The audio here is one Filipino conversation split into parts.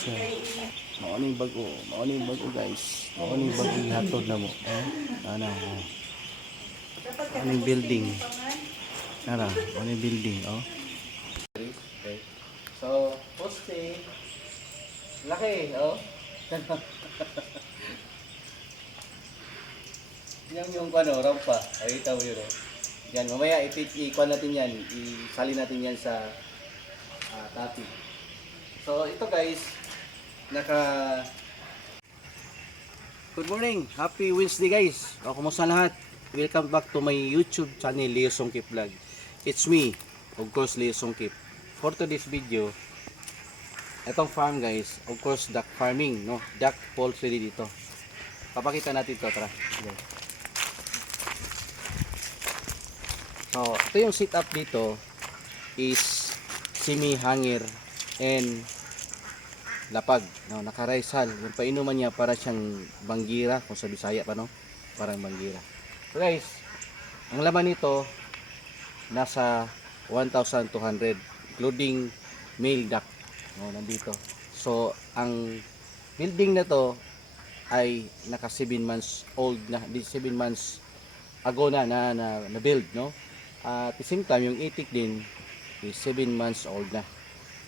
siya. Mauni bago, guys. Mauni bago hatod na mo. Ana, mauni building. Ana, mauni building, Okay. So, poste. Laki, Yan yung rampa. Ay, itaw yun, Yan, mamaya i-kuha natin yan. Isali natin yan sa topic. So, ito guys, Good morning! Happy Wednesday guys! Kumusta lahat? Welcome back to my YouTube channel, Leo Songkip Vlog. It's me, of course, Leo Songkip. For today's video, itong farm guys, of course, duck farming, no? Duck poultry dito. Papakita natin ito, tara. Okay. So, ito yung setup dito is semi-hanger and lapag, no, naka-raisal. Yung painuman niya para siyang banggira, kung sa Bisaya pa, no? Parang banggira. So guys, ang laman nito nasa 1,200 including male duck, no, nandito. So, ang building na to ay naka 7 months old na, 7 months ago na build, no? At the same time, yung itik din is 7 months old na.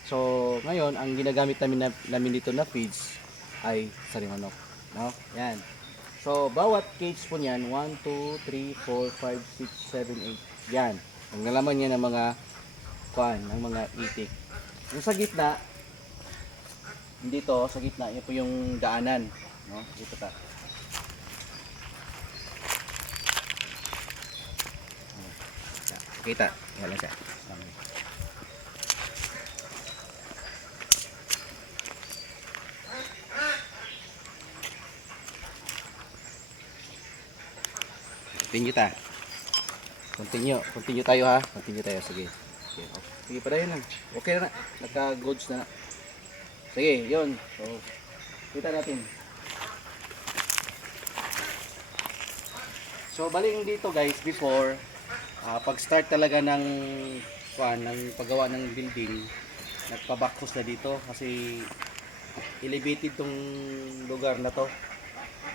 So, ngayon, ang ginagamit namin dito na feeds ay sarimanok, no? Yan. So, bawat cage po niyan, 1, 2, 3, 4, 5, 6, 7, 8. Yan. Ang nalaman niya ng mga ng mga itik. Yung sa gitna, dito, sa gitna, yan po yung daanan, no? Dito ta. Kita, yan lang siya. Continue tayo ha. Continue tayo, sige. Okay, sige pa rin lang. Okay na, naka-goods na. Sige, yun. So, kita natin. So, baling dito guys, before pag-start talaga ng paggawa ng building, nagpa-backhouse na dito kasi elevated tong lugar na to.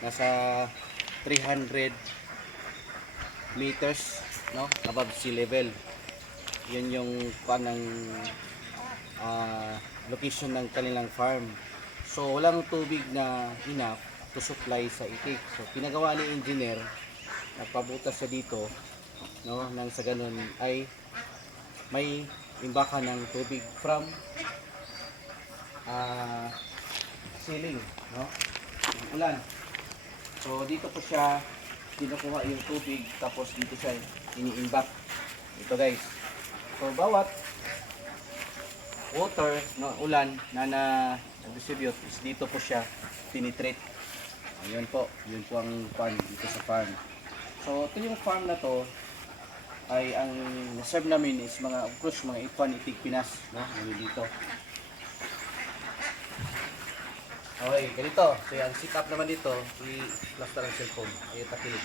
Nasa 300 meters, no, above sea level. Yan yung ng location ng kanilang farm. So walang tubig na enough to supply sa itik. So pinagawa ni engineer, nagpabutas sa dito, no, nang sa ganun ay may imbakan ng tubig from ceiling, no, ulan. So dito po siya kinukuha yung tubig, tapos dito siya ini-imbak. Ito guys. So bawat water, no, ulan na distribute is dito po siya penetrate. Ayun po, yun po ang dito sa farm. So ito yung farm na to ay ang serve namin is mga, of course, mga itik Pinas, no, dito. Okay, ganito. So yung sit up naman dito, i-plaster ang cellphone. Ay, takilig.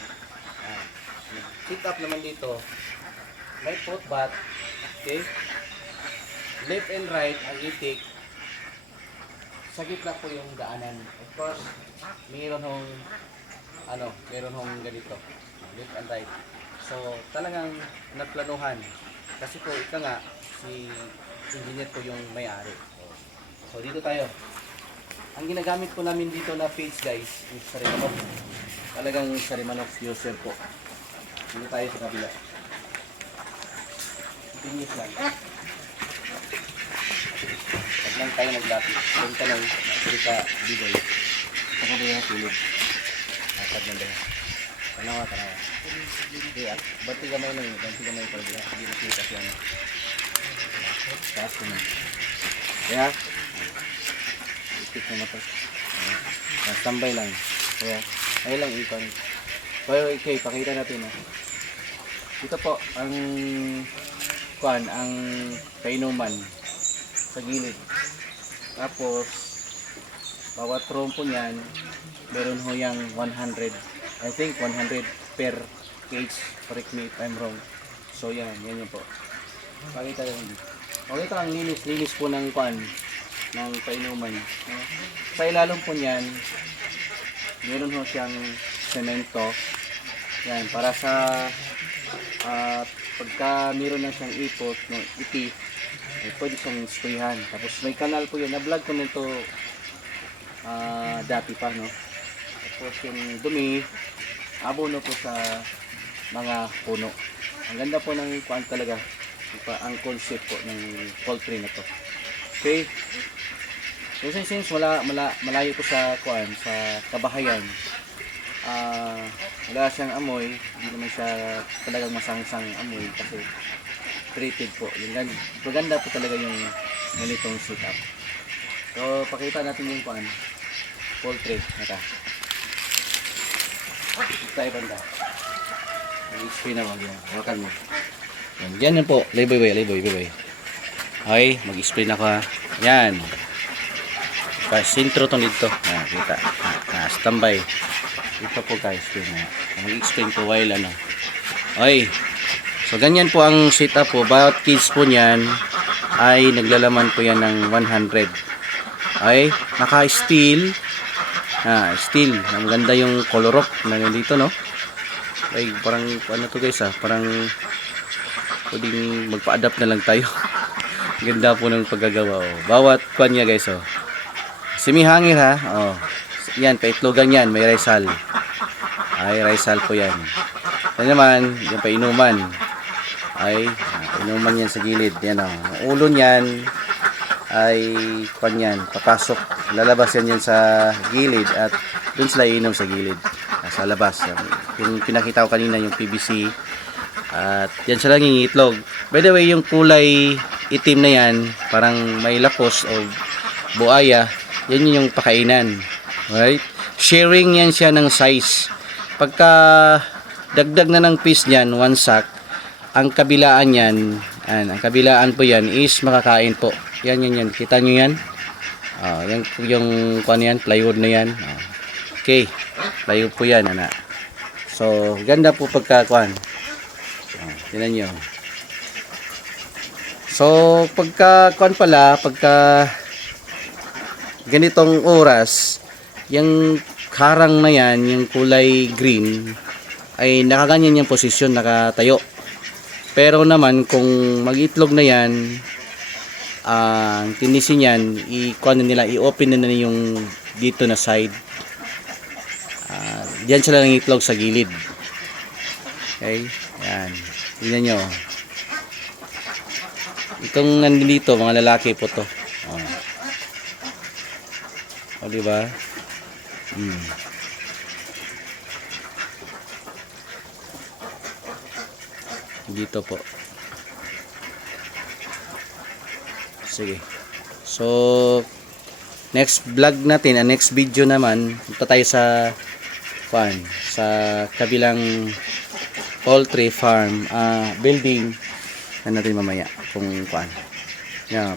Sit up naman dito, may foot bath. Okay? Left and right ang itik. Sa gitna po yung daanan. Of course, mayroon hong ganito. Left and right. So, talagang nagplanuhan. Kasi po, si engineer po yung may-ari. So, dito tayo. Ang ginagamit po namin dito na feeds guys is sarimanok. Talagang sarimanok user po. Dito tayo sa kabila. Continuous lang. Huwag lang tayo naglapit. Doon ka lang. Pwede ka bigay. Saka ba yung tulog? Asad na dahil. Tanawa. Okay, at bati gamay na yun. Bati gamay pala dito. Hindi na kita siya. Taas ko na. Kaya, ikit na mata. Tambay lang. Kaya, ayun lang ikon. So, okay, pakita natin. Ito po, ang kainuman sa gilid. Tapos, bawat room po niyan, meron ho yung 100. I think 100 per cage. Correct me if I'm wrong. So, yan yun po. Pakita lang dito. Okay, ito ang linis po ng ng painuman. No? Sa ilalim po niyan, meron ho siyang semento. Yan, para sa pagka meron na siyang ipot, no, ipi, pwede siyang sprayhan. Tapos may kanal po yun. Na-vlog ko nito dati pa, no? Tapos yung dumi, abono po sa mga puno. Ang ganda po ng kuan talaga. Ang concept po ng poultry na to. Okay. So since malayo po sa kuan, sa kabahayan, wala siyang amoy, hindi naman siya talagang masangsang amoy kasi treated po. Yung maganda po talaga yung ganitong setup. So pakita natin yung kuan, poultry nata. Tayo banda. Mag-spray na mag-yan. Hawakan mo. Yan po. Liboy. Okay, mag-spray na ko ha. Yan. Sintro to nito. Kita. Standby. Ito po guys. Mag-explain ko while ano. Okay. So ganyan po ang setup po. Bawat kids po niyan ay naglalaman po yan ng 100. Okay. Naka-steel. Steel. Ang ganda yung colorok na nandito, no? Ay, parang ano to guys, parang pwedeng magpa-adapt na lang tayo. Ganda po ng paggagawa. Bawat kwan niya guys, Simihangir ha. Yan, paitlogan yan, may raisal. Ay, raisal po yan. Yan naman, yung painuman. Ay, inuman yan sa gilid. Yan Ang ulo niyan ay kwan yan, papasok. Lalabas yan sa gilid at dun sila iinom sa gilid. Sa labas. Yung pinakita ko kanina, yung PVC. At yan sila lang yung itlog. By the way, yung kulay itim na yan, parang may lapos o buaya, yan yung pakainan. Right? Sharing yan siya ng size. Pagka dagdag na ng piece niyan, one sack, ang kabilaan yan, ang kabilaan po yan is makakain po. Yan. Kita nyo yan? Yung kuan yan, plywood na yan. Okay. Plywood po yan, anak. So, ganda po pagka kuan. Tingnan nyo. So, pagka kuan pala, pagka ganitong oras, yung karang na yan, yung kulay green, ay nakaganyan yung posisyon, nakatayo. Pero naman, kung mag-itlog na yan, ang tinisin yan, i-open na yung dito na side. Diyan sila ng itlog sa gilid. Okay? Yan. Tingnan nyo. Itong nandito, mga lalaki po to. Diba? Dito po. Sige. So, next vlog natin, next video naman, punta tayo sa kabilang poultry farm, building na natin mamaya kung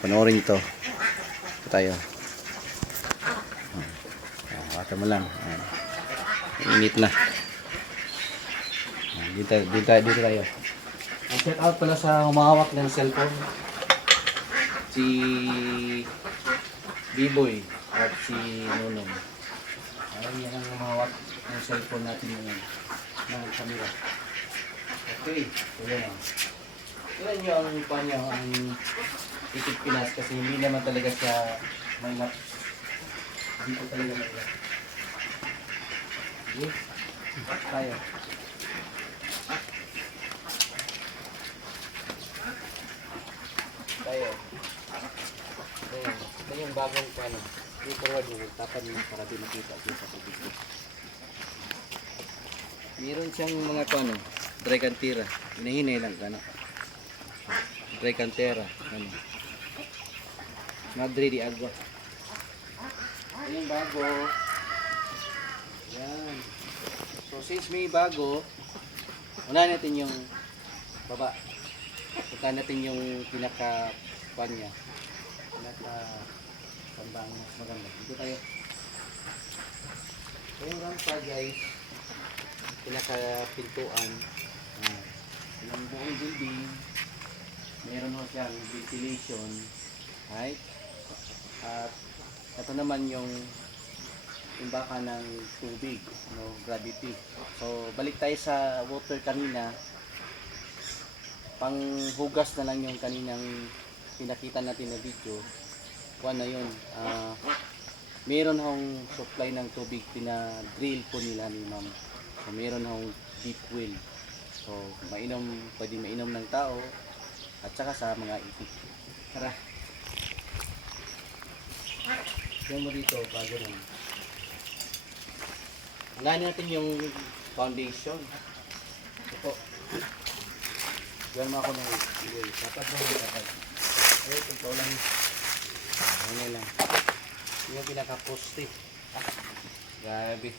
panoorin ito. Ito tayo. Wata mo lang. Init na. Dito tayo. Shout out pala sa humahawak ng cellphone. Si B-Boy at si Nonong. Ay, yan ang humahawak ng cellphone natin ngayon. Ng camera. Okay. So yan. Yan yung panyo ang Itik Pinas kasi hindi naman talaga siya mailap. Dito talaga mailap. Okay. Tayo. Ito yung bagong pano. I-forward mo, tapan mo para di makita siya sa pagkito. Meron siyang mga pano, dry cantera. Hinahinay lang ka, no? Dry cantera. Madre di agua. Ito yung bago. Yan. So since may bago, una natin yung baba. Punta natin yung pinaka-pan niya. Pinaka-pandang mas maganda. Dito tayo. So yung rampa guys, pinaka-pintuan. Yung buong building, meron mo siyang ventilation. Right? At ito naman yung imbaka ng tubig, no, gravity. So balik tayo sa water kanina. Panghugas na lang yung kaninang pinakita natin na video. Kuha na yun. Meron hong supply ng tubig, pina-drill po nila ni ma'am. So meron hong deep well. So pwede mainom ng tao at saka sa mga itik. Tara. Diyan mo dito, bago lang. Unahin natin yung foundation. Ito po. Diyan mo ako ng iway. Tapat mo yung tapat. Ay, ito lang. Ano lang. Yung pinaka-poste. Grabe.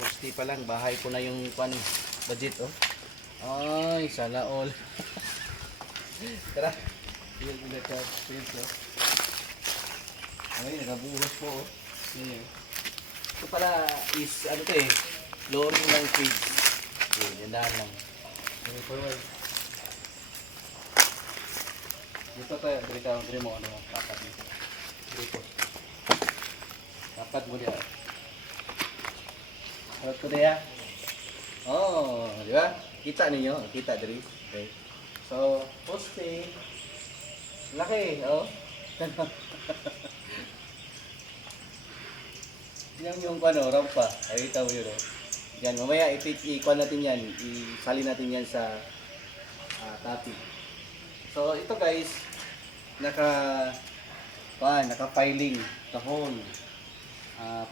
Poste pa lang. Bahay ko na yung budget, oh. Ay, sana all. Tara. Yung pinaka-poste, oh. Ay, nakabuhos po, oh. Yun, eh. Ito pala is, ano to eh, flooring ng cage. Okay, yandahan lang. Okay, forward. Dito tayo, dito mo, ano, tapat dito. Dito. Tapat mo diya. Tapat ko diya. Oh, di ba? Kita ninyo, kita diri. Okay. So, poste. Laki, oh. Yan yung rampa. Nakita mo yun, oh. Yan, mamaya i-kuha natin yan. Isali natin yan sa topic. So, ito guys, naka-piling, tahon,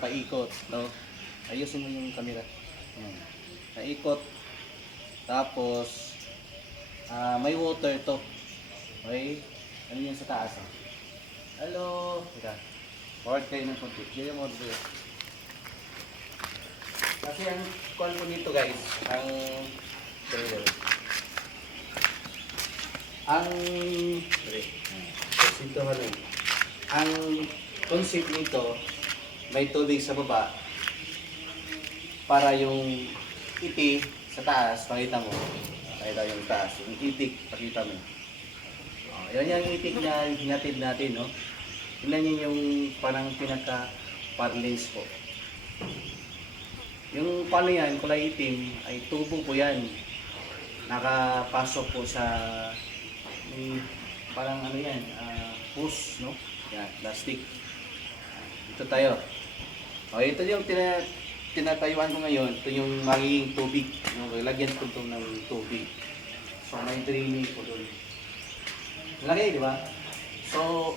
paikot, no? Ayusin mo yung camera. Paikot. Tapos, may water to. Okay? Ano yan sa taas, oh? Hello! Teka. Forward kayo ng konti. Diyan mo dito. Kasi ang kuwan mo nito guys, ang concept nito, may tubig sa baba para yung iti sa taas, pakita mo. Pakita yung taas, yung itik, pakita mo. Yan yung itik na hinatid natin, no? Tingnan niyo yung parang pinaka-parlance po. Yung paano yan, kulay itim, ay tubo po yan. Nakapasok po sa parang ano yan, hose, no? Yan, plastic. Ito tayo. Ito yung tinatayuan ko ngayon. Ito yung magiging tubig. Lagyan ko ito ng tubig. So may draining po doon. Malaki, di ba? So,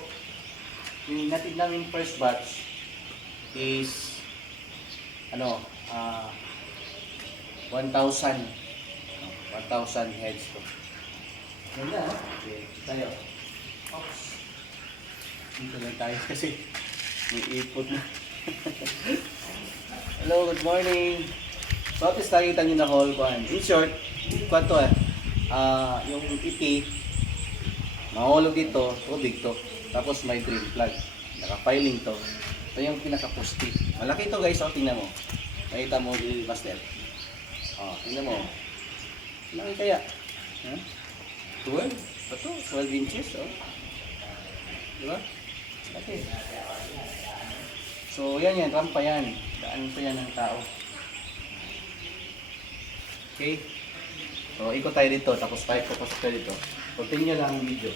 yung natin namin first batch is 1,000 heads to. Ganda, no? Okay, tayo. Oops. Dito lang tayo kasi may ipot na. Hello, good morning. So, at least nakikita nyo na whole kuhan. In short, kuhan to yung iti, mahulog dito, tubig to. Tapos may drain plug. Naka-filing to. Ito yung pinaka-poste. Malaki to guys, tingnan mo. Nakita mo yung master. Tingnan mo. Malaki kaya. 12? Ito, 12 inches. Diba? Malaki. So, yan. Rampa yan. Daan pa yan ng tao. Okay? So, ikot tayo dito. Tapos tayo papasok tayo dito. Continue lang ang video.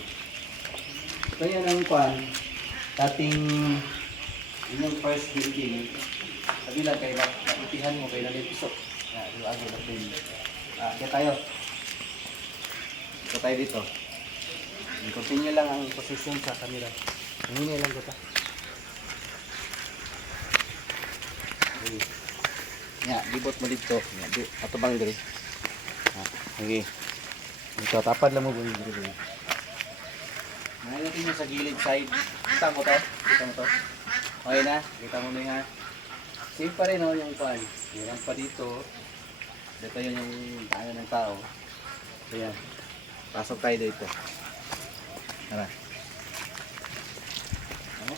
Ito yan ang pan. Dating yun yung first building. Sabi lang kayo, naitihan mo kayo ng episode. Iwago na pin. Kaya tayo. Ito tayo dito. Continue lang ang position sa camera. Hindi lang kita. Dibot mo dito. Ato bang diri. Okay. Dito, tapad lang mo po yung diri. Natin yung sa gilid side. Kita mo to? Okay na? Kita mo na yung same pa rin yung pan. Meron pa dito. Dito yun yung daanan ng tao. So yan. Pasok tayo dito. Tara. Ano?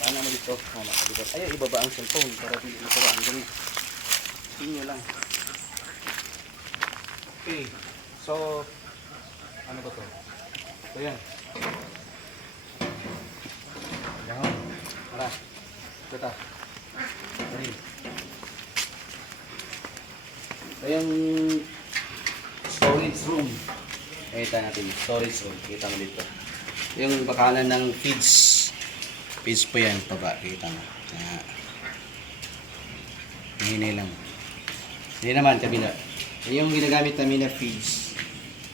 Saan naman dito? Ay, ibaba ang cellphone para hindi makawa ang gawin. Tingnan lang. Okay. So, ano ba to? So yan. Ito. Ayun. Ito yung storage room. Kita natin, storage room. Kita mo dito. Yung bakalan ng feeds. Feeds po yan, baba. Kita mo. Hinay lang. Hindi naman, kabila. Yung ginagamit namin na feeds.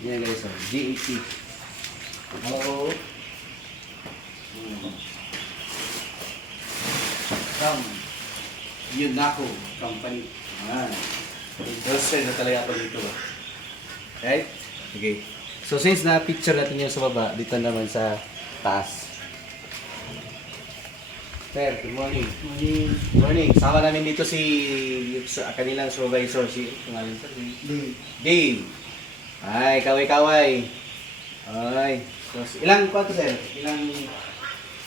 Yan guys, GAT. Hello. From Yunako Company. Interested na talaga ako dito. Right? Okay. So since na-picture natin yung sa baba, dito naman sa taas. Sir, good morning. Morning. Morning. Sama namin dito si kanilang supervisor, si Dave. Dave. Ay, kaway-kaway. Ay. So, ilang pa to, sir?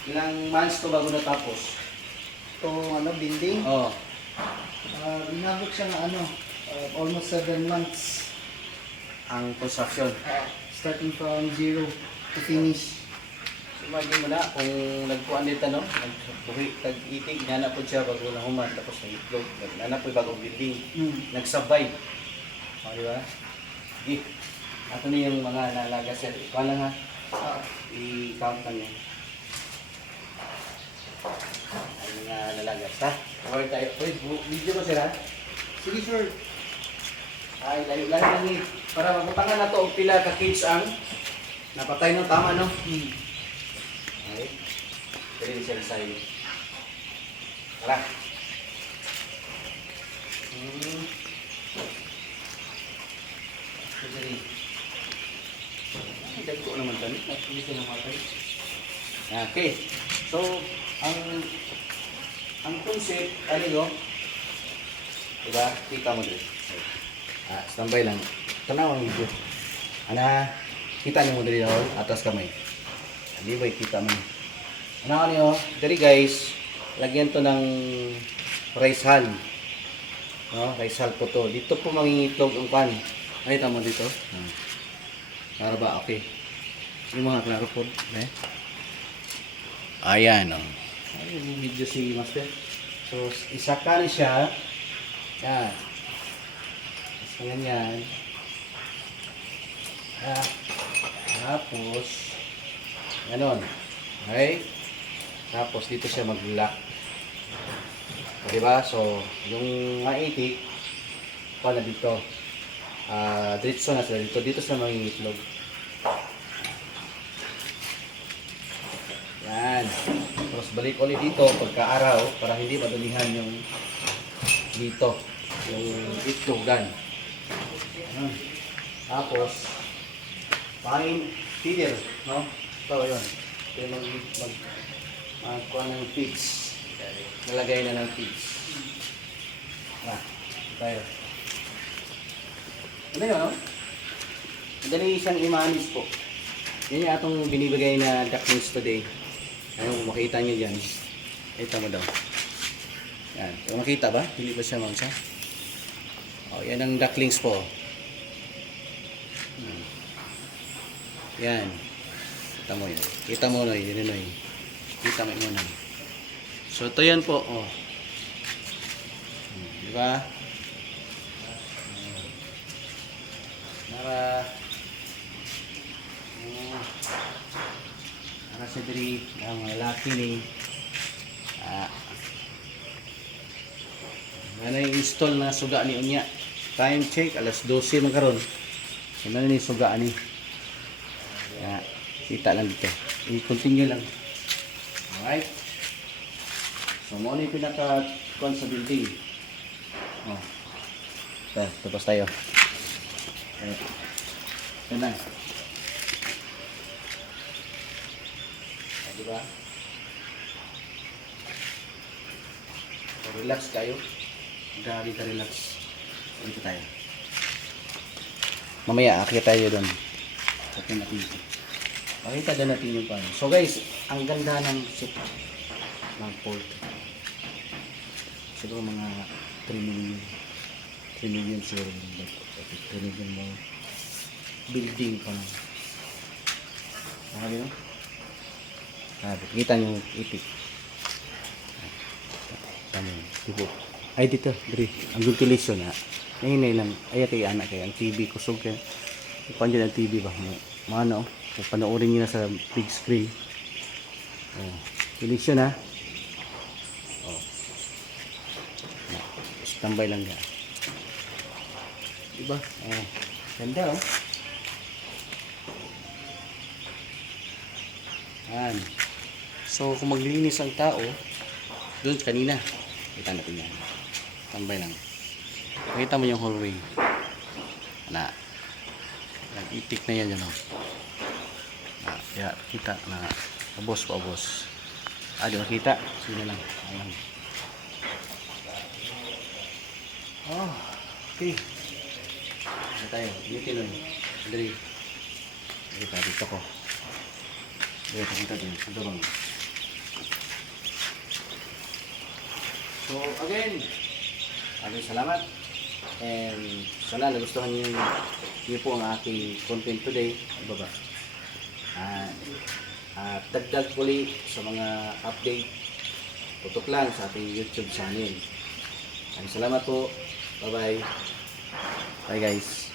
Ilang months to bago natapos? Ito, building. Oh. Inabot siya ng almost 7 months. Ang construction. Starting from zero to finish. Imagine mo na kung nagkuhan dito, no? Tag-itig, nanap po siya bago na human, tapos nag-itlog. Nanap po yung bagong building. Nag-survive. O, di ba? Sige. Ato na yung mga nalaga, sir. Ikaw lang ha. I-count lang yan. Ay, mga nalagas, ha? Cover tayo. Uy, video ko, sir, ha? Sige, sir. Ay, layo-layo lang eh. Para mabutangan na to, o pila ka-kids ang napatay ng tama, no? Okay. Pwede din siya sa'yo. Tara. Pwede. Ay, dahil ko naman tanit. Hindi ko namatay. Okay. So, ang concept, ano yun? Diba? Kita mo dito. Standby lang. Tanaw ang video. Ana, kita niyo mo dito atas kamay. Hindi ba kita mo? Ano niyo? Dari guys, lagyan to ng rice hull. No, rice hull po to. Dito po mangingitlog ang pan. Nakita mo dito? Para ba? Okay. Yung mga klaro po. Ayan, oh. Ay, yung video si Master. So, isaka na siya. Yan. So, ganyan. Tapos, ganon. Okay? Tapos, dito siya mag-lock. Diba? So, yung maitik, pala dito. Diretso na sila dito. Dito sila mangingitlog. Yan. Tapos, balik ulit dito pagka-araw para hindi madumihan yung dito. Yung itlogan. Tapos, pangin feeder, no? Ito, yun. Ito yung magkuha ng feeds. Nalagay na ng feeds. Tayo. Ano yun, no? Madali siyang i-manage po. Yan yung atong binibigay na ducklings today. Ayun, makita nyo dyan. Kita mo daw. Yan. Kung makita ba? Hindi ba siya mamsa? O, yan ang ducklings po. Yan. Kita mo yan. Kita mo na yun. Kita mo yun. So, ito yan po. Oh. Diba? Para sa diri ang lalaki ni ano yung install na suga ni unya. Time check alas 12 man karon. Ano ni suga ni? Kita lang dito. I-continue lang. Alright. So mo ni pinaka kon sa building. Oh. Tapos tayo. Yan lang. Diba? So, relax kayo. Grabe ka relax. Dito tayo. Mamaya, akit tayo doon. Sakit natin ito. Makita doon natin yung pan. So guys, ang ganda ng ship ng port. Siguro mga 3 million. 3 million siguro. 3 million mo. Building pa lang. Nakali mo? Kita nyo ipit. Sibo. Ay dito, diri. Ang ventilation na. Nahinay lang. Ay kay anak kay ang TV kusog kay. Kuan ang TV ba? Mano. Kung panoorin niyo na sa big screen. Oh, ventilation na. Oh. Standby lang yan. Diba? Oh. Ganda oh. Yan. So, kung maglinis ang tao, doon kanina, kita natin yan. Tambay lang. Makita mo yung hallway. Na, nag-itik na yan, oh. Na, kaya, kita na, pabos. Di makita. Sige lang. Ayan. Oh, okay. Ano tayo? Dito nun. Dali. Dito ko. Dito din. Sa durong. So, again, maraming salamat. And sana nagustuhan niyo po ang aking content today. Ano ba? At dagdag uli sa mga update. Tutok lang sa ating YouTube channel. Maraming salamat po. Bye-bye. Bye guys.